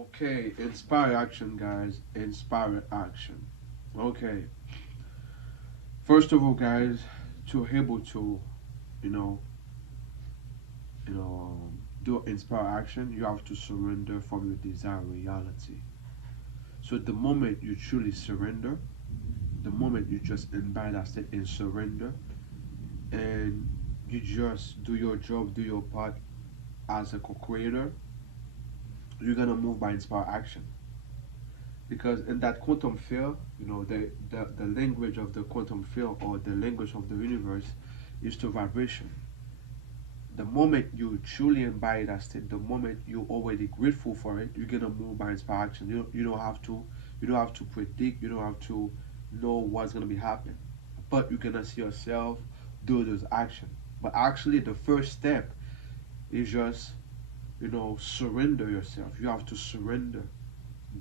Okay, inspire action, guys. Inspire action. Okay. First of all, guys, to able to, you know, do inspire action, you have to surrender from your desired reality. So the moment you truly surrender, the moment you just embody that state and surrender, and you just do your job, do your part as a co-creator, you're gonna move by inspire action. Because in that quantum field, the language of the quantum field or the language of the universe is to vibration. The moment you truly embody that state, the moment you're already grateful for it, you're gonna move by inspired action. You don't have to predict, you don't have to know what's gonna be happening. But you're gonna see yourself do those actions. But actually the first step is just, surrender yourself. You have to surrender,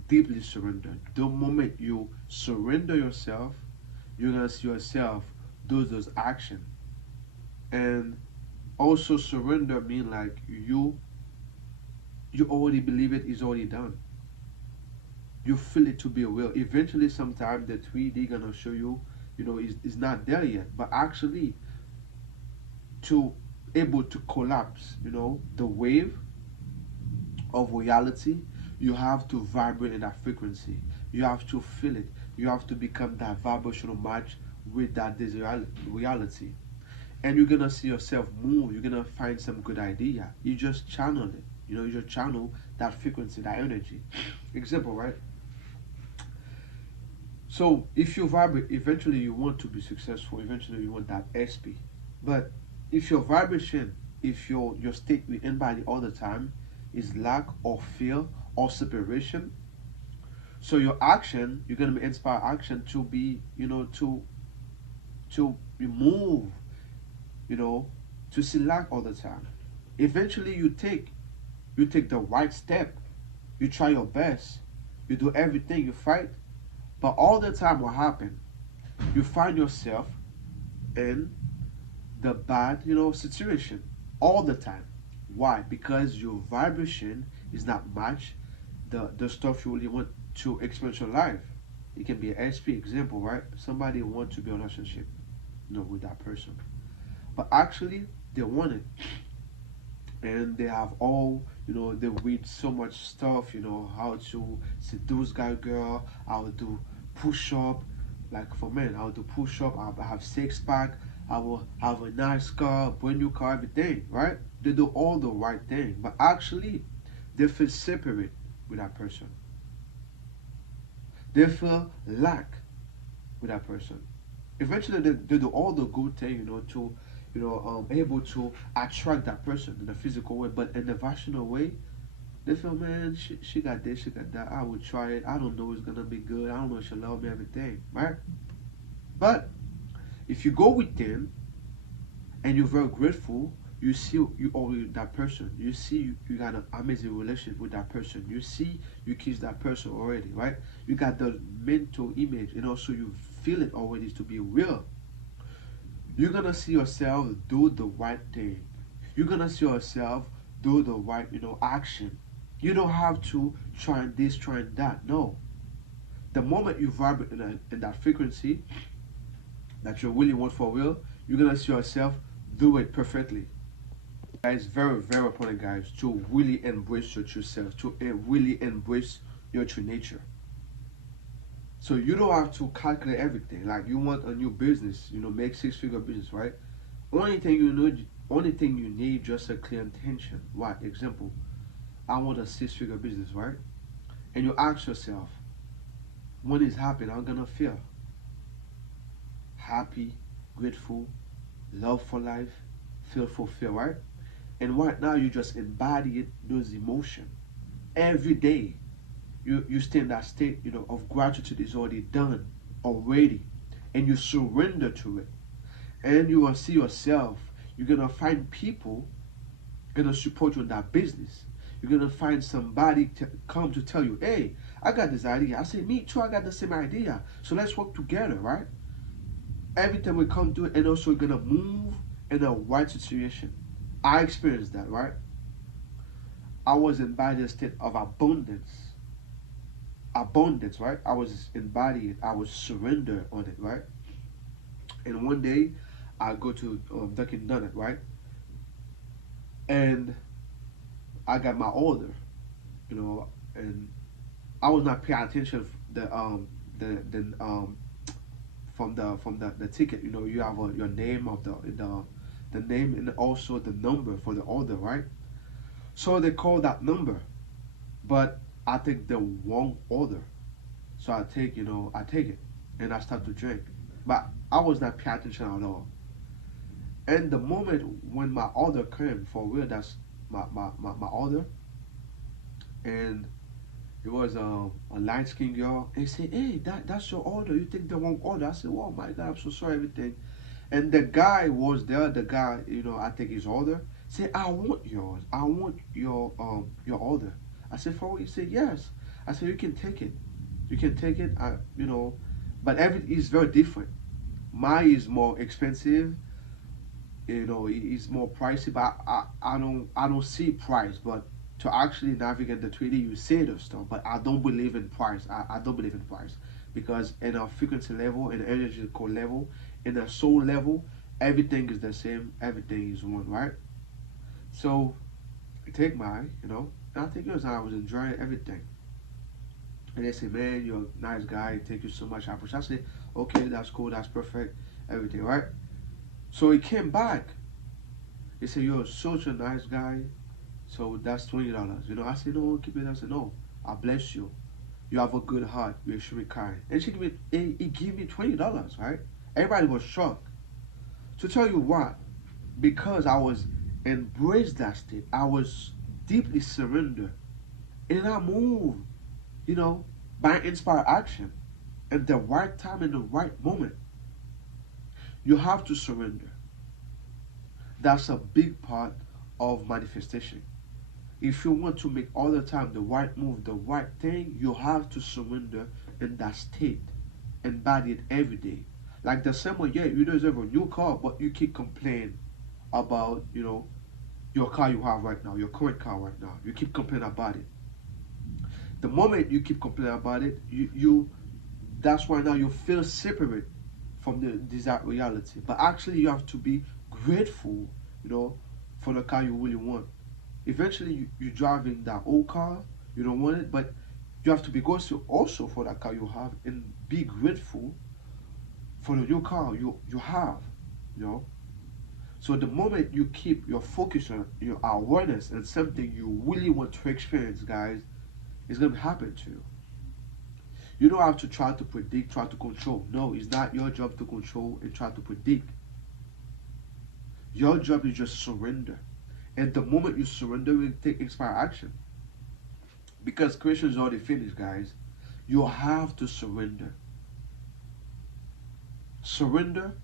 deeply surrender. The moment you surrender yourself, you're gonna see yourself do those actions. And also surrender mean like you already believe it is already done. You feel it to be real. Eventually sometime the 3D gonna show you, is not there yet. But actually to able to collapse, the wave of reality, you have to vibrate in that frequency. You have to feel it. You have to become that vibrational match with that reality. And you're gonna see yourself move. You're gonna find some good idea. You just channel it. You just channel that frequency, that energy. Example, right? So if you vibrate, eventually you want to be successful. Eventually you want that SP. But if your vibration, if your state with anybody all the time is lack or fear or separation, so your action, you're gonna be inspire action to be, to remove, you know, to see lack all the time. Eventually you take the right step, you try your best, you do everything, you fight, but all the time what happen? You find yourself in the bad, situation all the time. Why? Because your vibration is not match the stuff you really want to experience your life. It can be an SP example, right? Somebody want to be in a relationship, with that person, but actually they want it, and they have all, they read so much stuff, how to seduce guy girl, how to push up. Like for men, how to push up, I have six pack, I will have a nice car, brand new car, everything, right? They do all the right thing, but actually they feel separate with that person. They feel lack with that person. Eventually they do all the good thing, to able to attract that person in the physical way, but in the rational way, they feel, man, she got this, she got that. I would try it. I don't know it's gonna be good. I don't know if she'll love me, everything, right? But if you go with them and you're very grateful, you see you already that person. You see you got an amazing relationship with that person. You see you kiss that person already, right? You got the mental image, and also you feel it already to be real. You're gonna see yourself do the right thing. You're gonna see yourself do the right, action. You don't have to try and this, try and that. No. The moment you vibrate in that frequency that you really want for real, you're gonna see yourself do it perfectly. Guys, very, very important, guys, to really embrace your true self, to really embrace your true nature. So you don't have to calculate everything. Like you want a new business, make six-figure business, right? Only thing you need just a clear intention. What example? I want a six-figure business, right? And you ask yourself, when it's happening, I'm gonna feel happy, grateful, love for life, feel fulfilled, right? And right now you just embody it, those emotions every day. You stay in that state, of gratitude is already done, already, and you surrender to it, and you will see yourself. You're gonna find people gonna support you in that business. You're gonna find somebody to come to tell you, hey, I got this idea. I say, me too, I got the same idea. So let's work together, right? Every time we come to it, and also we're gonna move in a right situation. I experienced that, right? I was in by the state of abundance. abundance, right? I was embodied. I was surrender on it, right? And one day, I go to Dunkin' Donut, right? And I got my order, and I was not paying attention the from the ticket. You have your name of the name and also the number for the order, right? So they call that number, but I take the wrong order. So I take it and I start to drink, but I was not paying attention at all. And the moment when my order came for real, that's my order, and it was a light skinned girl. And say, "Hey, that's your order. You take the wrong order." I said, "Oh my God, I'm so sorry, everything." And the guy was there. The guy, I take his order. Say, "I want yours. I want your order." I said, "For what?" He said, "Yes." I said, "You can take it. You can take it. But every is very different. Mine is more expensive. It's more pricey, but I don't see price. But to actually navigate the 3D, you see the stuff. But I don't believe in price. I don't believe in price because in a frequency level, in energetical level, in a soul level, everything is the same. Everything is one, right? So I take mine, and I take yours. And I was enjoying everything. And they say, "Man, you're a nice guy. Thank you so much. I appreciate." I say, "Okay, that's cool. That's perfect. Everything, right?" So he came back. He said, "You're such a nice guy. So that's $20." I said, "No, keep it." I said, "No, I bless you. You have a good heart. You're extremely kind." And he gave me $20, right? Everybody was shocked. To tell you what, because I was embraced that state, I was deeply surrendered. And I moved, you know, by inspired action at the right time in the right moment. You have to surrender. That's a big part of manifestation. If you want to make all the time the right move, the right thing, you have to surrender in that state, embody it every day. Like the same way, yeah, you deserve a new car, but you keep complaining about, your car you have right now, your current car right now. You keep complaining about it. The moment you keep complaining about it, you that's why now you feel separate from the desired reality. But actually, you have to be grateful, you know, for the car you really want. Eventually, you're driving that old car, you don't want it, but you have to be grateful also for that car you have and be grateful for the new car you have, you know. So the moment you keep your focus on your awareness and something you really want to experience, guys, it's gonna happen to you. You don't have to try to predict, try to control. No, it's not your job to control and try to predict. Your job is just surrender. And the moment you surrender, you take inspired action. Because creation is already finished, guys. You have to surrender. Surrender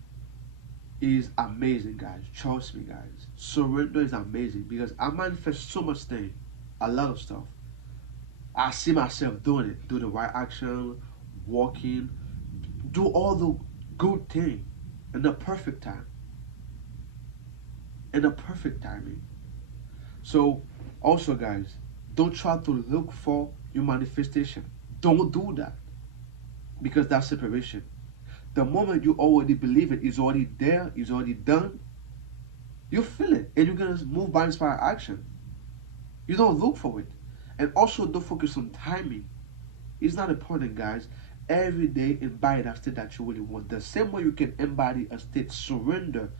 is amazing, guys. Trust me, guys. Surrender is amazing because I manifest so much thing, a lot of stuff. I see myself doing it, do the right action, walking, do all the good thing in the perfect time, in the perfect timing. So, also, guys, don't try to look for your manifestation. Don't do that because that's separation. The moment you already believe it is already there, is already done, you feel it and you're gonna move by inspired action. You don't look for it. And also don't focus on timing. It's not important, guys. Every day embody that state that you really want. The same way you can embody a state surrender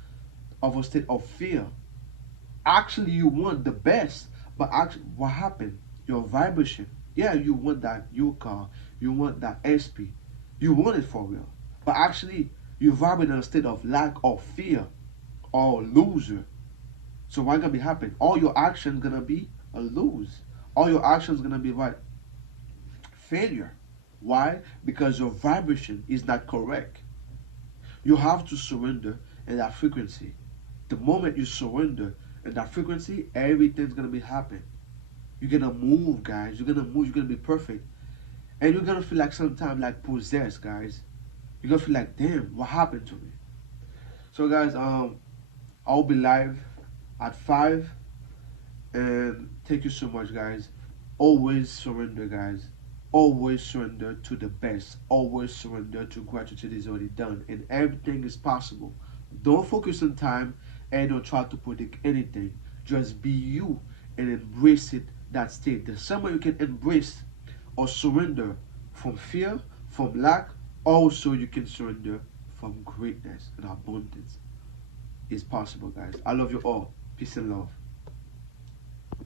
of a state of fear. Actually you want the best, but actually what happened? Your vibration. Yeah, you want that new car, you want that SP. You want it for real. But actually you vibrate in a state of lack of fear or loser. So what gonna be happen? All your actions gonna be a lose. All your actions gonna be what? Failure. Why? Because your vibration is not correct. You have to surrender in that frequency. The moment you surrender in that frequency, everything's gonna be happening. You're gonna move, guys. You're gonna move. You're gonna be perfect, and you're gonna feel like sometimes like possessed, guys. You're gonna feel like, damn, what happened to me? So, guys, I'll be live at 5. And thank you so much, guys. Always surrender, guys. always surrender to the best. Always surrender to gratitude is already done, and everything is possible. Don't focus on time and don't try to predict anything. Just be you and embrace it. That state. The same way you can embrace or surrender from fear, from lack, also you can surrender from greatness and abundance. It's possible, guys. I love you all. Peace and love.